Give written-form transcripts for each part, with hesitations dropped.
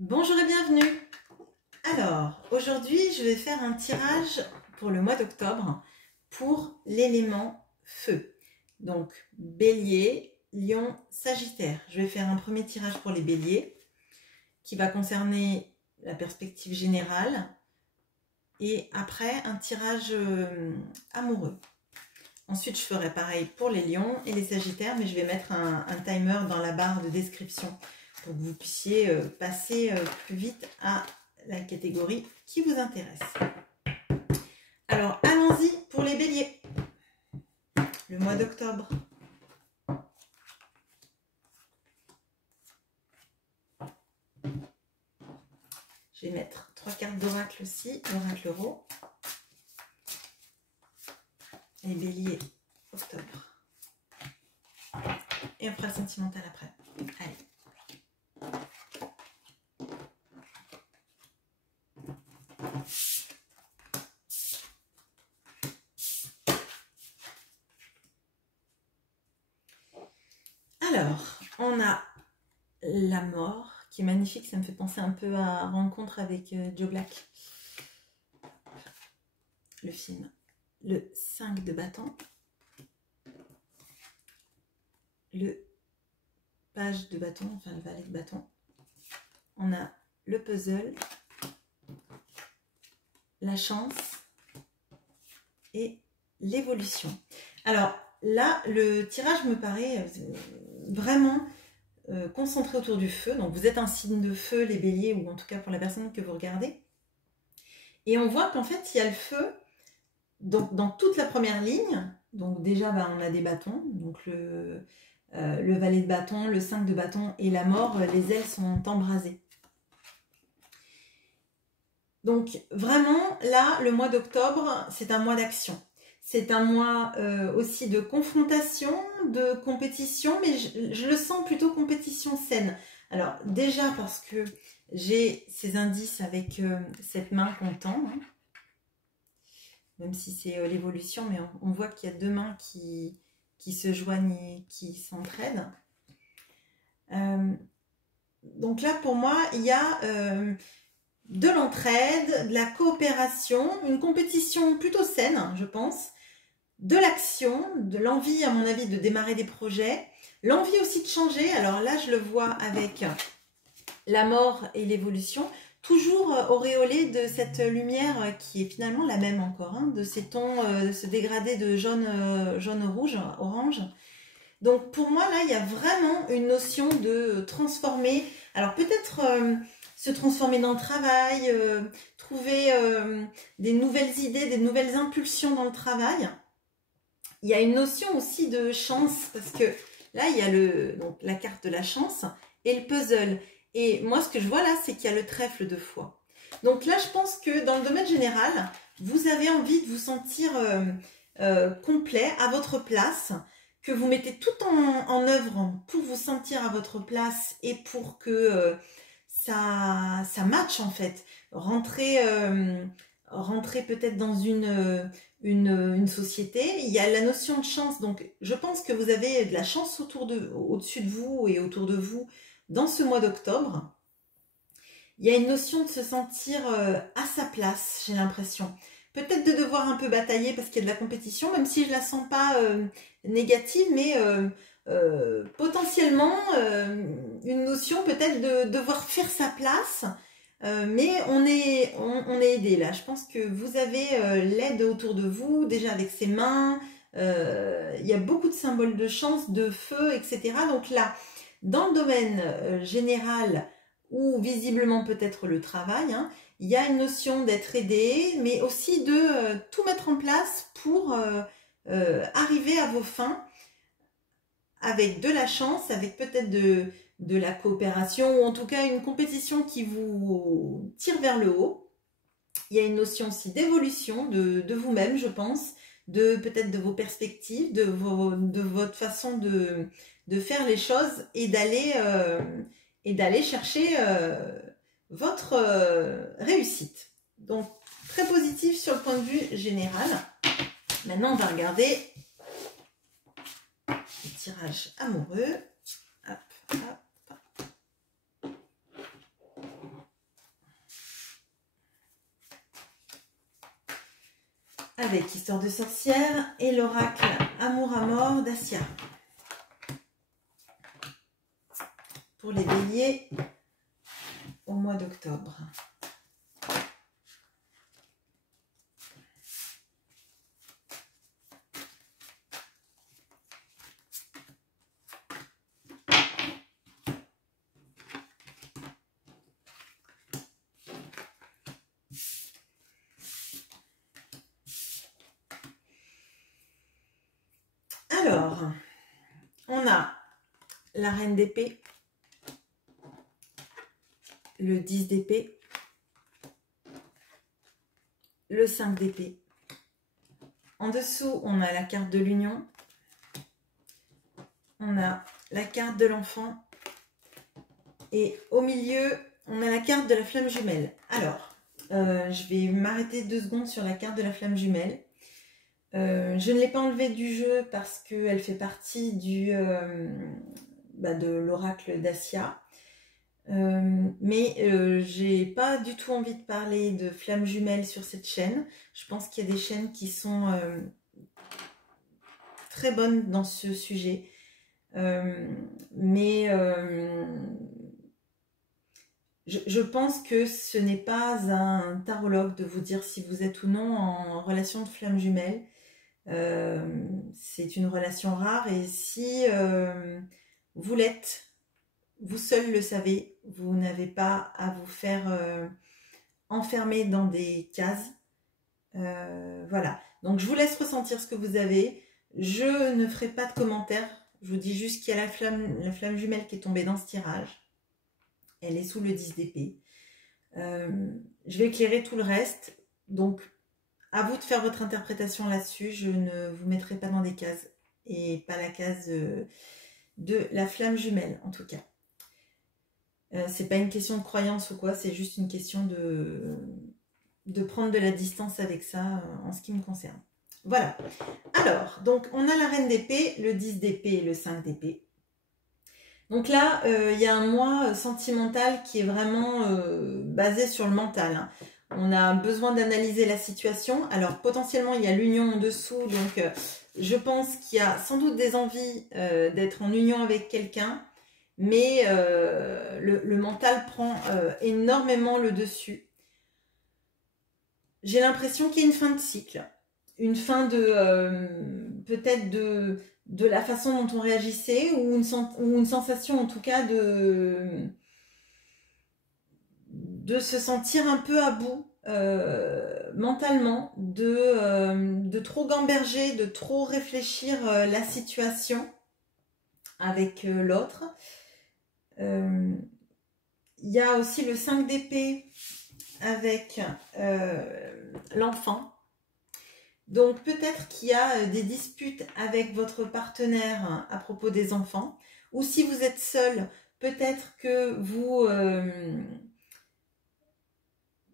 Bonjour et bienvenue. Alors, aujourd'hui, je vais faire un tirage pour le mois d'octobre pour l'élément feu. Donc, Bélier, Lion, Sagittaire. Je vais faire un premier tirage pour les Béliers qui va concerner la perspective générale et après un tirage amoureux. Ensuite, je ferai pareil pour les Lions et les Sagittaires, mais je vais mettre un timer dans la barre de description pour que vous puissiez passer plus vite à la catégorie qui vous intéresse. Alors, allons-y pour les Béliers. Le mois d'octobre. Je vais mettre 3 cartes d'oracle aussi, l'oracle euro. Les Béliers, octobre. Et on fera le sentimental après. Allez. Alors, on a la mort, qui est magnifique, ça me fait penser un peu à Rencontre avec Joe Black. Le film. Le 5 de bâton. Le page de bâton, enfin le valet de bâton. On a le puzzle, la chance et l'évolution. Alors là, le tirage me paraît vraiment concentré autour du feu. Donc vous êtes un signe de feu, les béliers, ou en tout cas pour la personne que vous regardez. Et on voit qu'en fait, il y a le feu donc, dans toute la première ligne. Donc déjà, on a des bâtons. Donc le valet de bâton, le 5 de bâton et la mort, les ailes sont embrasées. Donc vraiment, là, le mois d'octobre, c'est un mois d'action. C'est un mois aussi de confrontation, de compétition, mais je le sens plutôt compétition saine. Alors déjà parce que j'ai ces indices avec cette main qu'on tend, hein. Même si c'est l'évolution, mais on voit qu'il y a deux mains qui se joignent et qui s'entraident. Donc là, pour moi, il y a de l'entraide, de la coopération, une compétition plutôt saine, je pense, de l'action, de l'envie, à mon avis, de démarrer des projets, l'envie aussi de changer. Alors là, je le vois avec la mort et l'évolution, toujours auréolé de cette lumière qui est finalement la même encore, hein, de ces tons, ce dégradé de jaune-rouge, orange. Donc pour moi, là, il y a vraiment une notion de transformer. Alors peut-être se transformer dans le travail, trouver des nouvelles idées, des nouvelles impulsions dans le travail. Il y a une notion aussi de chance, parce que là, il y a donc, la carte de la chance et le puzzle. Et moi, ce que je vois là, c'est qu'il y a le trèfle de foi. Donc là, je pense que dans le domaine général, vous avez envie de vous sentir complet, à votre place, que vous mettez tout en œuvre pour vous sentir à votre place et pour que ça matche en fait. Rentrer peut-être dans une société. Il y a la notion de chance, donc je pense que vous avez de la chance au-dessus de vous et autour de vous dans ce mois d'octobre. Il y a une notion de se sentir à sa place, j'ai l'impression. Peut-être de devoir un peu batailler parce qu'il y a de la compétition, même si je la sens pas négative, mais potentiellement une notion peut-être de devoir faire sa place. Mais on est aidé là. Je pense que vous avez l'aide autour de vous, déjà avec ses mains. Il y a beaucoup de symboles de chance, de feu, etc. Donc là, dans le domaine général, ou visiblement peut-être le travail, hein, il y a une notion d'être aidé, mais aussi de tout mettre en place pour arriver à vos fins avec de la chance, avec peut-être de la coopération, ou en tout cas une compétition qui vous tire vers le haut. Il y a une notion aussi d'évolution de vous-même, je pense, peut-être de vos perspectives, de votre façon de faire les choses et d'aller chercher votre réussite. Donc, très positif sur le point de vue général. Maintenant, on va regarder le tirage amoureux. Hop, hop. avec Histoire de sorcière et l'oracle Amour à mort d'Assia. Pour les béliers au mois d'octobre. Alors, on a la reine d'épée, le 10 d'épée, le 5 d'épée. En dessous, on a la carte de l'union, on a la carte de l'enfant et au milieu, on a la carte de la flamme jumelle. Alors, je vais m'arrêter 2 secondes sur la carte de la flamme jumelle. Je ne l'ai pas enlevée du jeu parce qu'elle fait partie de l'oracle d'Assia. Mais j'ai pas du tout envie de parler de flammes jumelles sur cette chaîne. Je pense qu'il y a des chaînes qui sont très bonnes dans ce sujet. Je pense que ce n'est pas un tarologue de vous dire si vous êtes ou non en relation de flamme jumelle. C'est une relation rare et si vous l'êtes, vous seul le savez, vous n'avez pas à vous faire enfermer dans des cases. Voilà, donc je vous laisse ressentir ce que vous avez. Je ne ferai pas de commentaires, je vous dis juste qu'il y a la flamme jumelle qui est tombée dans ce tirage. Elle est sous le 10 d'épée. Je vais éclairer tout le reste, donc à vous de faire votre interprétation là-dessus. Je ne vous mettrai pas dans des cases et pas la case de la flamme jumelle en tout cas. C'est pas une question de croyance ou quoi, c'est juste une question de prendre de la distance avec ça en ce qui me concerne. Voilà. Alors, donc on a la reine d'épée, le 10 d'épée et le 5 d'épée. Donc là, il y a un mois sentimental qui est vraiment basé sur le mental. Hein. On a besoin d'analyser la situation. Alors potentiellement, il y a l'union en dessous. Donc je pense qu'il y a sans doute des envies d'être en union avec quelqu'un. Mais le mental prend énormément le dessus. J'ai l'impression qu'il y a une fin de cycle. Une fin de peut-être de la façon dont on réagissait ou une sensation en tout cas de se sentir un peu à bout mentalement, de trop gamberger, de trop réfléchir la situation avec l'autre. Il y a aussi le 5 d'épée avec l'enfant. Donc peut-être qu'il y a des disputes avec votre partenaire à propos des enfants. Ou si vous êtes seul, peut-être que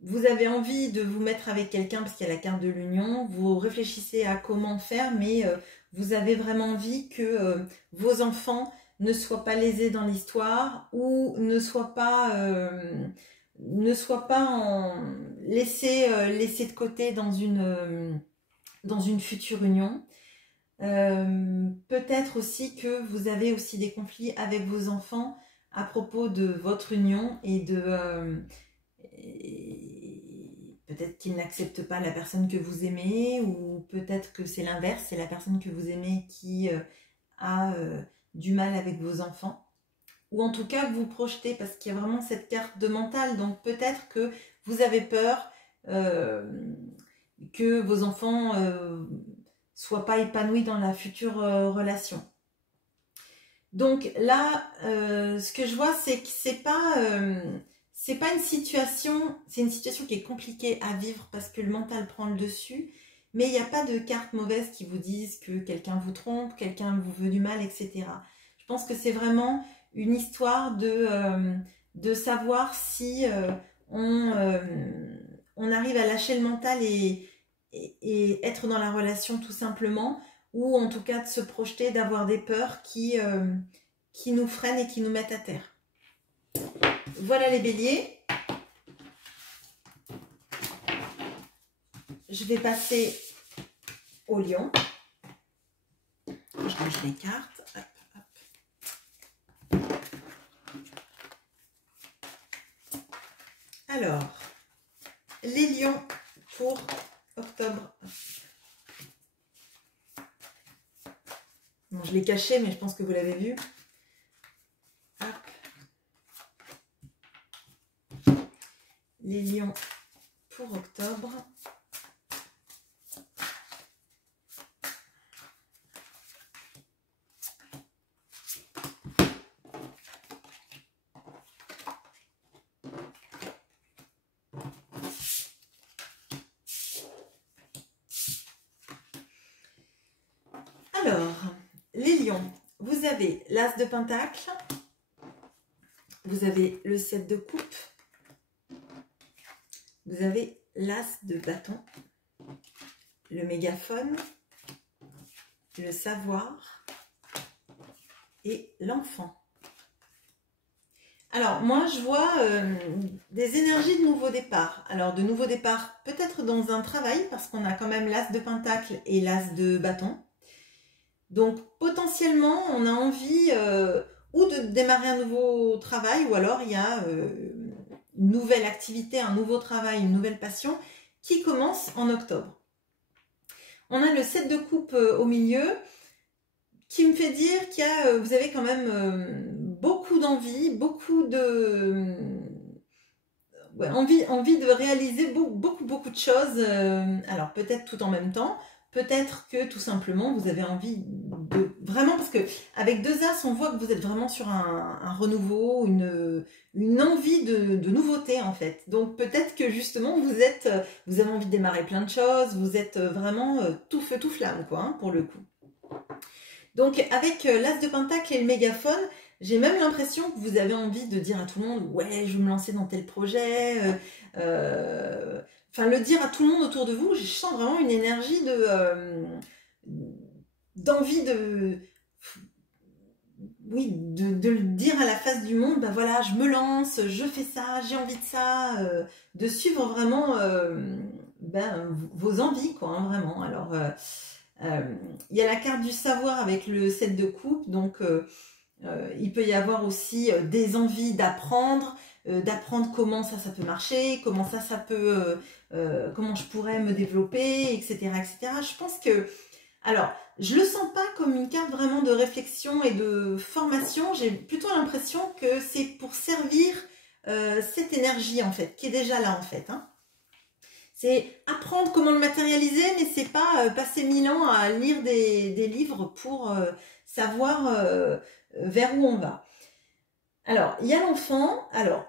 vous avez envie de vous mettre avec quelqu'un parce qu'il y a la carte de l'union. Vous réfléchissez à comment faire, mais vous avez vraiment envie que vos enfants ne soient pas lésés dans l'histoire ou ne soient pas laissés de côté dans une future union. Peut-être aussi que vous avez aussi des conflits avec vos enfants à propos de votre union et peut-être qu'ils n'acceptent pas la personne que vous aimez, ou peut-être que c'est l'inverse, c'est la personne que vous aimez qui a du mal avec vos enfants. Ou en tout cas, vous projetez, parce qu'il y a vraiment cette carte de mental, donc peut-être que vous avez peur que vos enfants soient pas épanouis dans la future relation. Donc là, ce que je vois, c'est que c'est pas une situation, c'est une situation qui est compliquée à vivre parce que le mental prend le dessus, mais il n'y a pas de cartes mauvaises qui vous disent que quelqu'un vous trompe, quelqu'un vous veut du mal, etc. Je pense que c'est vraiment une histoire de savoir si on arrive à lâcher le mental et être dans la relation tout simplement, ou en tout cas de se projeter, d'avoir des peurs qui nous freinent et qui nous mettent à terre. Voilà les béliers. Je vais passer au lion. Je range les cartes. Hop, hop. Alors, les lions pour octobre. Bon, je l'ai caché, mais je pense que vous l'avez vu. Hop. Les lions pour octobre. Alors, les lions, vous avez l'as de pentacle, vous avez le 7 de coupe, vous avez l'as de bâton, le mégaphone, le savoir et l'enfant. Alors, moi, je vois des énergies de nouveau départ. Alors, de nouveau départ, peut-être dans un travail, parce qu'on a quand même l'as de pentacle et l'as de bâton. Donc, potentiellement, on a envie ou de démarrer un nouveau travail, ou alors il y a une nouvelle activité, un nouveau travail, une nouvelle passion qui commence en octobre. On a le 7 de coupe au milieu, qui me fait dire qu'il y a, vous avez quand même beaucoup d'envie, beaucoup de envie de réaliser beaucoup de choses. Alors peut-être tout en même temps, peut-être que tout simplement vous avez envie de vraiment, parce que avec 2 as, on voit que vous êtes vraiment sur un renouveau, une envie de nouveauté en fait. Donc peut-être que justement vous avez envie de démarrer plein de choses, vous êtes vraiment tout feu tout flamme quoi, hein, pour le coup. Donc avec l'as de pentacle et le mégaphone, j'ai même l'impression que vous avez envie de dire à tout le monde « Ouais, je vais me lancer dans tel projet. » Enfin, le dire à tout le monde autour de vous, je sens vraiment une énergie d'envie oui, de le dire à la face du monde, ben voilà, je me lance, je fais ça, j'ai envie de ça, de suivre vraiment vos envies, quoi, hein, vraiment. Alors, il y a la carte du savoir avec le 7 de coupe, donc il peut y avoir aussi des envies d'apprendre comment ça peut marcher, comment ça peut, comment je pourrais me développer, etc., etc. Je pense que, alors, je le sens pas comme une carte vraiment de réflexion et de formation. J'ai plutôt l'impression que c'est pour servir cette énergie en fait, qui est déjà là en fait, hein. C'est apprendre comment le matérialiser, mais c'est pas passer 1000 ans à lire des livres pour savoir vers où on va. Alors, il y a l'enfant. Alors,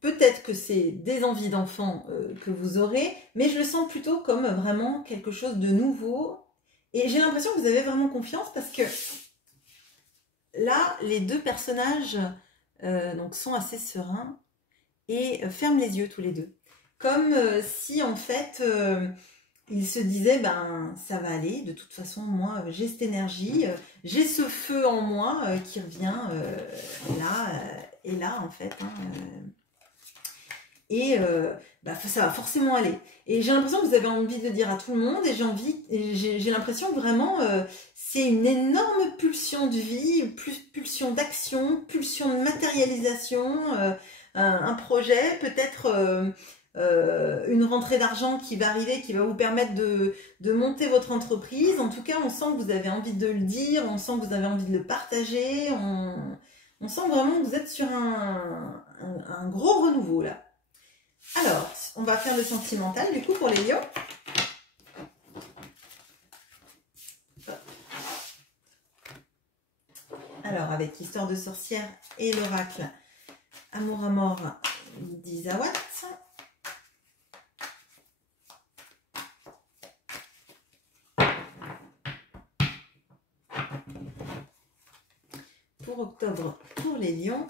peut-être que c'est des envies d'enfant que vous aurez, mais je le sens plutôt comme vraiment quelque chose de nouveau. Et j'ai l'impression que vous avez vraiment confiance parce que là, les 2 personnages donc sont assez sereins et ferment les yeux tous les deux. Comme si en fait ils se disaient ben ça va aller, de toute façon moi j'ai cette énergie, j'ai ce feu en moi qui revient là et là en fait, hein, et ça va forcément aller. Et j'ai l'impression que vous avez envie de dire à tout le monde, et j'ai l'impression que vraiment c'est une énorme pulsion de vie, pulsion d'action, pulsion de matérialisation, un projet, peut-être une rentrée d'argent qui va arriver, qui va vous permettre de monter votre entreprise. En tout cas, on sent que vous avez envie de le dire, on sent que vous avez envie de le partager, on sent vraiment que vous êtes sur un gros renouveau là. Alors, on va faire le sentimental du coup pour les lions. Alors, avec Histoire de sorcière et l'oracle Amour à mort d'Isawat. Pour octobre, pour les lions.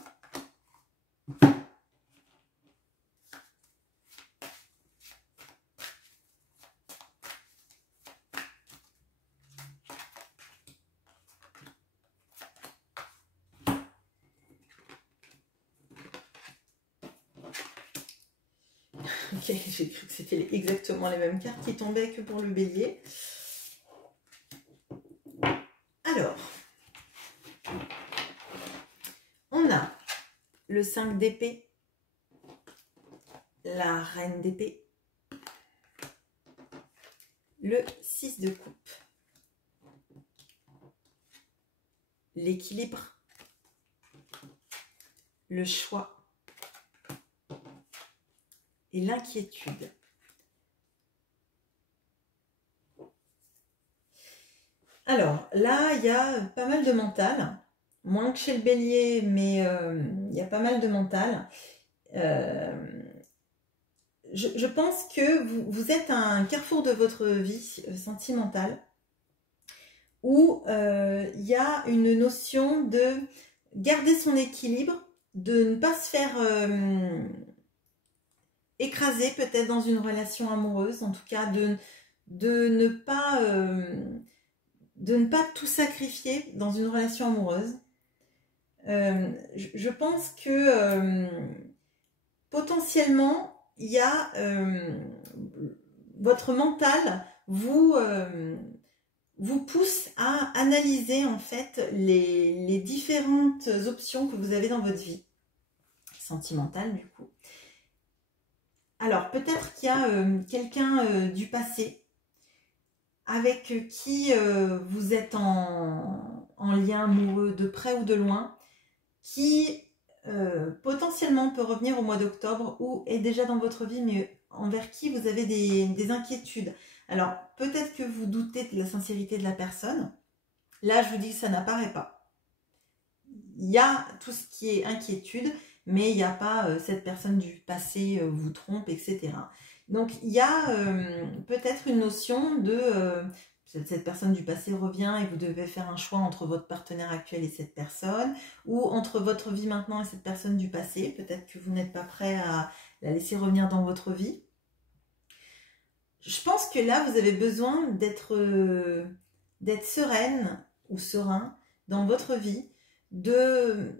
Ok, j'ai cru que c'était exactement les mêmes cartes qui tombaient que pour le bélier. le 5 d'épée, la reine d'épée, le 6 de coupe, l'équilibre, le choix et l'inquiétude. Alors là, il y a pas mal de mental, moins que chez le bélier, mais il y a pas mal de mental. Je pense que vous êtes à un carrefour de votre vie sentimentale où il y a une notion de garder son équilibre, de ne pas se faire écraser peut-être dans une relation amoureuse, en tout cas de ne pas tout sacrifier dans une relation amoureuse. Je pense que potentiellement, il y a votre mental vous pousse à analyser en fait les différentes options que vous avez dans votre vie sentimentale du coup. Alors peut-être qu'il y a quelqu'un du passé avec qui vous êtes en lien amoureux de près ou de loin, qui potentiellement peut revenir au mois d'octobre ou est déjà dans votre vie, mais envers qui vous avez des inquiétudes. Alors, peut-être que vous doutez de la sincérité de la personne. Là, je vous dis que ça n'apparaît pas. Il y a tout ce qui est inquiétude, mais il n'y a pas cette personne du passé vous trompe, etc. Donc, il y a peut-être une notion de... cette personne du passé revient et vous devez faire un choix entre votre partenaire actuel et cette personne, ou entre votre vie maintenant et cette personne du passé. Peut-être que vous n'êtes pas prêt à la laisser revenir dans votre vie. Je pense que là, vous avez besoin d'être sereine ou serein dans votre vie, de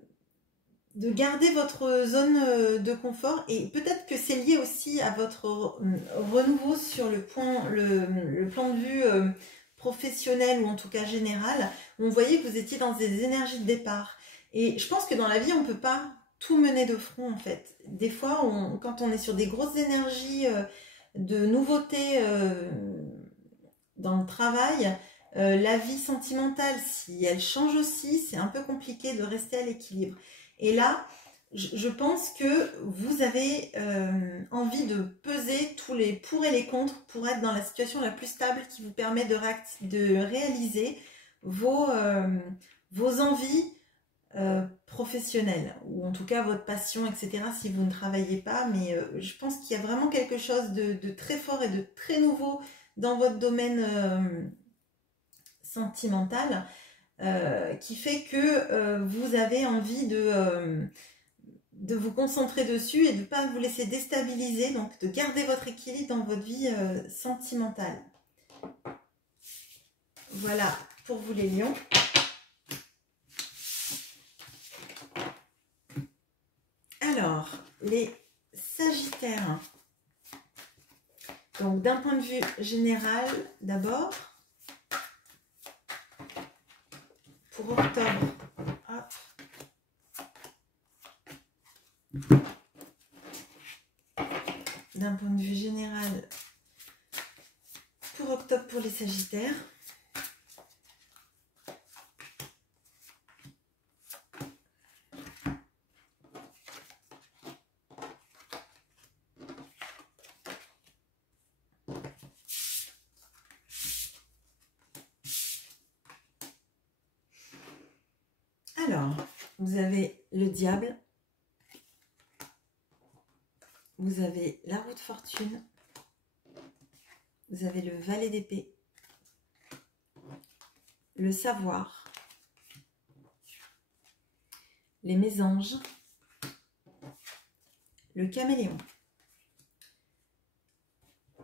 garder votre zone de confort, et peut-être que c'est lié aussi à votre renouveau sur le plan de vue professionnel ou en tout cas général, où on voyait que vous étiez dans des énergies de départ. Et je pense que dans la vie, on ne peut pas tout mener de front en fait. Des fois, quand on est sur des grosses énergies de nouveautés dans le travail, la vie sentimentale, si elle change aussi, c'est un peu compliqué de rester à l'équilibre. Et là, je pense que vous avez envie de peser tous les pour et les contre pour être dans la situation la plus stable qui vous permet de réaliser vos envies professionnelles, ou en tout cas votre passion, etc. si vous ne travaillez pas. Mais je pense qu'il y a vraiment quelque chose de très fort et de très nouveau dans votre domaine sentimental. Qui fait que vous avez envie de vous concentrer dessus et de ne pas vous laisser déstabiliser, donc de garder votre équilibre dans votre vie sentimentale. Voilà pour vous les lions. Alors, les sagittaires. Donc d'un point de vue général d'abord. Pour octobre, hop. D'un point de vue général, pour octobre pour les sagittaires. Alors, vous avez le diable, vous avez la roue de fortune, vous avez le valet d'épée, le savoir, les mésanges, le caméléon.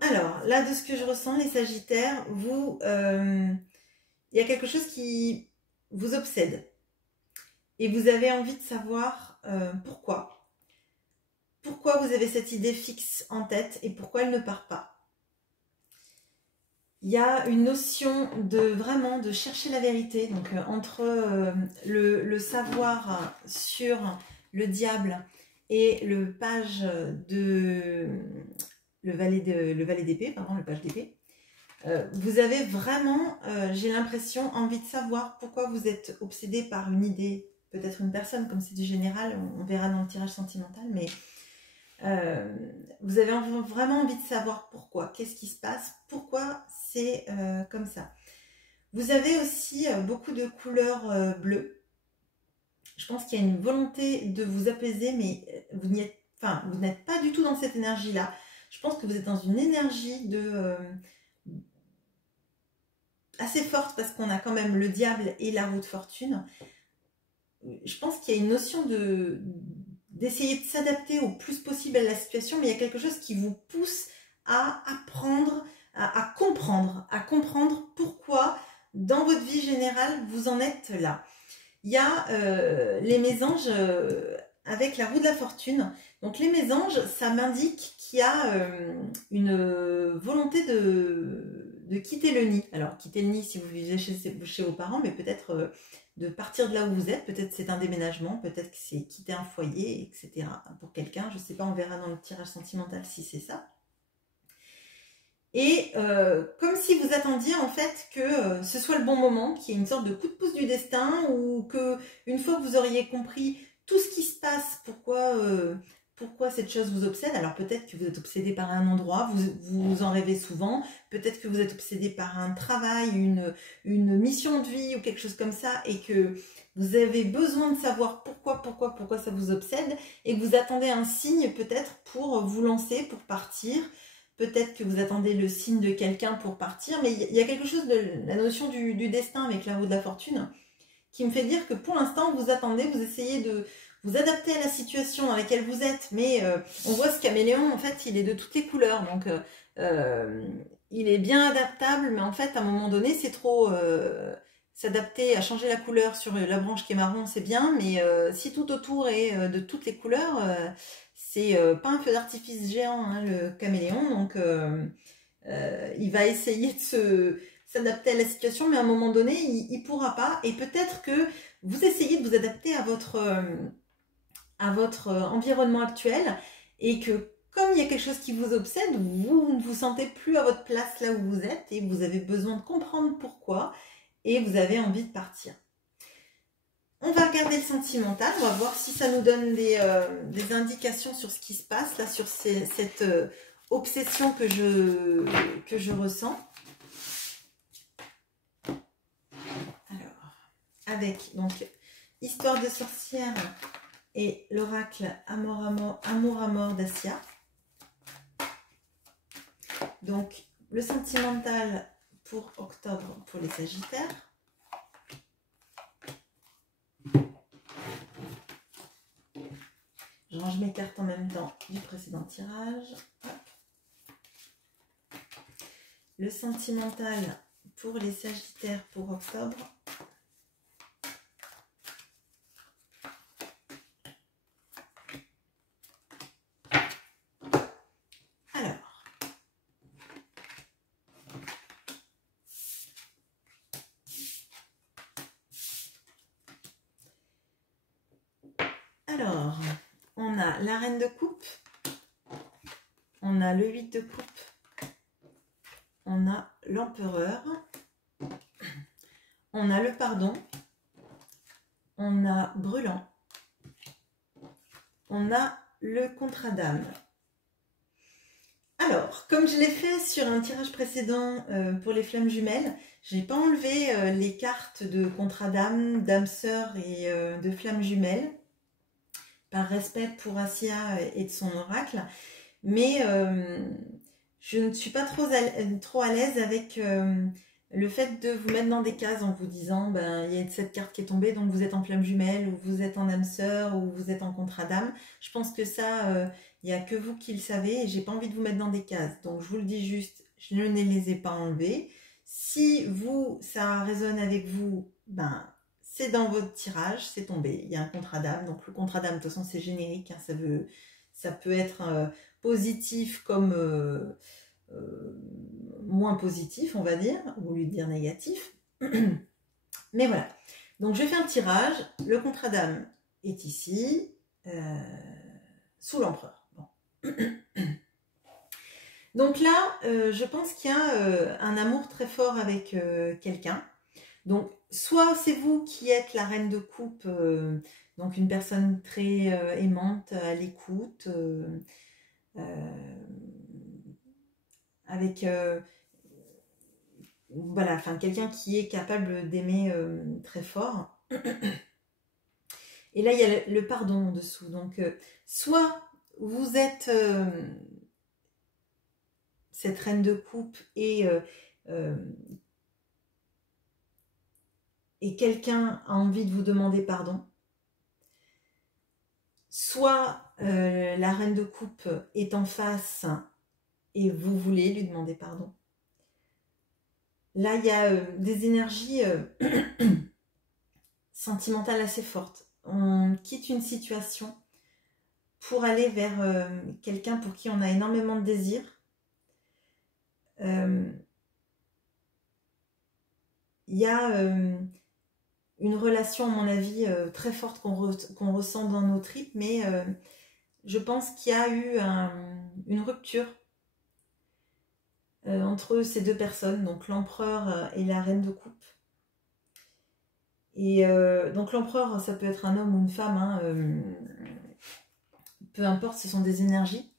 Alors, là, de ce que je ressens, les sagittaires, il y a quelque chose qui vous obsède. Et vous avez envie de savoir pourquoi. Pourquoi vous avez cette idée fixe en tête et pourquoi elle ne part pas. Il y a une notion de vraiment de chercher la vérité. Donc entre le savoir sur le diable et le page de... le valet d'épée, pardon, le page d'épée. Vous avez vraiment, j'ai l'impression, envie de savoir pourquoi vous êtes obsédé par une idée, peut-être une personne, comme c'est du général, on verra dans le tirage sentimental, mais vous avez vraiment envie de savoir pourquoi, qu'est-ce qui se passe, pourquoi c'est comme ça. Vous avez aussi beaucoup de couleurs bleues. Je pense qu'il y a une volonté de vous apaiser, mais vous n'êtes pas du tout dans cette énergie-là. Je pense que vous êtes dans une énergie assez forte parce qu'on a quand même le diable et la roue de fortune. Je pense qu'il y a une notion d'essayer de s'adapter au plus possible à la situation, mais il y a quelque chose qui vous pousse à apprendre, à comprendre pourquoi dans votre vie générale vous en êtes là. Il y a les mésanges avec la roue de la fortune. Donc les mésanges, ça m'indique qu'il y a une volonté de quitter le nid. Alors quitter le nid si vous vivez chez vos parents, mais peut-être de partir de là où vous êtes. Peut-être c'est un déménagement, peut-être que c'est quitter un foyer, etc. Pour quelqu'un, je ne sais pas, on verra dans le tirage sentimental si c'est ça. Et comme si vous attendiez en fait que ce soit le bon moment, qu'il y ait une sorte de coup de pouce du destin, ou que une fois que vous auriez compris tout ce qui se passe, pourquoi cette chose vous obsède. Alors peut-être que vous êtes obsédé par un endroit, vous en rêvez souvent, peut-être que vous êtes obsédé par un travail, une mission de vie ou quelque chose comme ça, et que vous avez besoin de savoir pourquoi ça vous obsède, et que vous attendez un signe peut-être pour vous lancer, pour partir. Peut-être que vous attendez le signe de quelqu'un pour partir, mais il y a quelque chose de la notion du destin avec la roue de la fortune qui me fait dire que pour l'instant, vous attendez, vous essayez de vous adapter à la situation dans laquelle vous êtes, mais on voit ce caméléon, en fait, il est de toutes les couleurs, donc il est bien adaptable, mais en fait, à un moment donné, c'est trop... s'adapter à changer la couleur sur la branche qui est marron, c'est bien, mais si tout autour est de toutes les couleurs... c'est pas un feu d'artifice géant, hein, le caméléon, donc il va essayer de s'adapter à la situation, mais à un moment donné, il pourra pas. Et peut-être que vous essayez de vous adapter à votre environnement actuel, et que comme il y a quelque chose qui vous obsède, vous ne vous sentez plus à votre place là où vous êtes, et vous avez besoin de comprendre pourquoi, et vous avez envie de partir. On va regarder le sentimental, on va voir si ça nous donne des indications sur ce qui se passe, là, sur cette obsession que je ressens. Alors, avec donc Histoire de sorcière et l'oracle Amour à mort d'Assia. Donc, le sentimental pour octobre pour les Sagittaires. Je range mes cartes en même temps du précédent tirage. Hop. Le sentimental pour les Sagittaires pour octobre. Alors, on a la reine de coupe, on a le 8 de coupe, on a l'empereur, on a le pardon, on a brûlant, on a le contradame. Alors, comme je l'ai fait sur un tirage précédent pour les flammes jumelles, je n'ai pas enlevé les cartes de contradame, d'âme sœur et de flammes jumelles, par respect pour Assia et de son oracle, mais je ne suis pas trop à l'aise avec le fait de vous mettre dans des cases en vous disant ben, il y a cette carte qui est tombée, donc vous êtes en flamme jumelle, ou vous êtes en âme sœur, ou vous êtes en contrat d'âme. Je pense que ça, il n'y a que vous qui le savez, et j'ai pas envie de vous mettre dans des cases. Donc je vous le dis juste, je ne les ai pas enlevées. Si vous, ça résonne avec vous, ben c'est dans votre tirage, c'est tombé. Il y a un contrat d'âme. Donc le contrat d'âme, de toute façon, c'est générique. Hein, ça peut être positif comme moins positif, on va dire, ou lui dire négatif. Mais voilà. Donc je fais un tirage. Le contrat d'âme est ici. sous l'empereur. Bon. Donc là, je pense qu'il y a un amour très fort avec quelqu'un. Donc, soit c'est vous qui êtes la reine de coupe, donc une personne très aimante, à l'écoute, avec voilà, enfin quelqu'un qui est capable d'aimer très fort. Et là, il y a le pardon en dessous. Donc, soit vous êtes cette reine de coupe et quelqu'un a envie de vous demander pardon. Soit la reine de coupe est en face et vous voulez lui demander pardon. Là, il y a des énergies sentimentales assez fortes. On quitte une situation pour aller vers quelqu'un pour qui on a énormément de désir. Il y a une relation, à mon avis, très forte qu'on ressent dans nos tripes, mais je pense qu'il y a eu une rupture entre ces deux personnes, donc l'empereur et la reine de coupe. Et donc l'empereur, ça peut être un homme ou une femme, hein, peu importe, ce sont des énergies.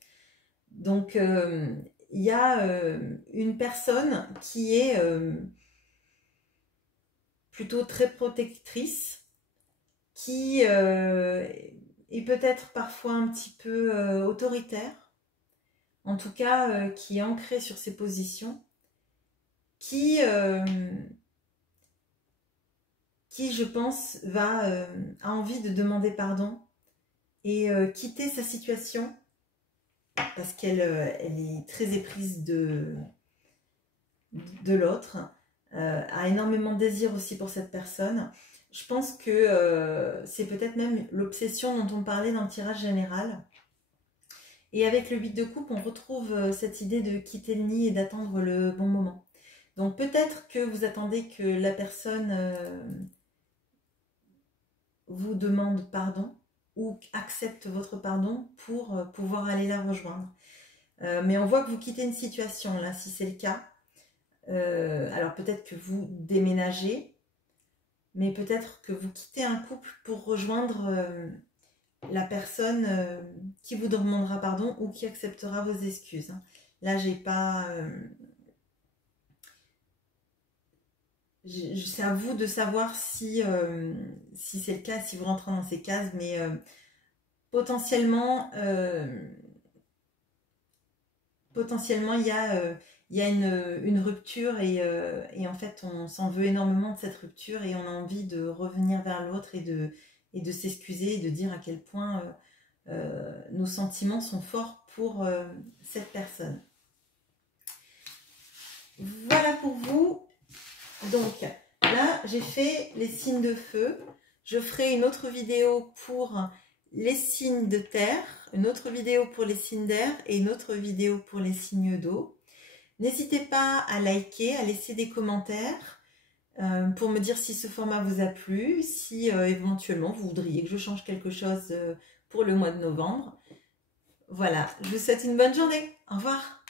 Donc il y a une personne qui est plutôt très protectrice, qui est peut-être parfois un petit peu autoritaire, en tout cas qui est ancrée sur ses positions, qui je pense, a envie de demander pardon et quitter sa situation parce qu'elle elle est très éprise de l'autre, a énormément de désir aussi pour cette personne. Je pense que c'est peut-être même l'obsession dont on parlait dans le tirage général. Et avec le 8 de coupe, on retrouve cette idée de quitter le nid et d'attendre le bon moment. Donc peut-être que vous attendez que la personne vous demande pardon ou accepte votre pardon pour pouvoir aller la rejoindre. Mais on voit que vous quittez une situation, là, si c'est le cas. Alors peut-être que vous déménagez, mais peut-être que vous quittez un couple pour rejoindre la personne qui vous demandera pardon ou qui acceptera vos excuses. Là, j'ai pas... c'est à vous de savoir si c'est le cas, si vous rentrez dans ces cases, mais potentiellement, il y a une rupture et en fait, on s'en veut énormément de cette rupture et on a envie de revenir vers l'autre et de s'excuser et de dire à quel point nos sentiments sont forts pour cette personne. Voilà pour vous. Donc là, j'ai fait les signes de feu. Je ferai une autre vidéo pour les signes de terre, une autre vidéo pour les signes d'air et une autre vidéo pour les signes d'eau. N'hésitez pas à liker, à laisser des commentaires pour me dire si ce format vous a plu, si éventuellement vous voudriez que je change quelque chose pour le mois de novembre. Voilà, je vous souhaite une bonne journée. Au revoir.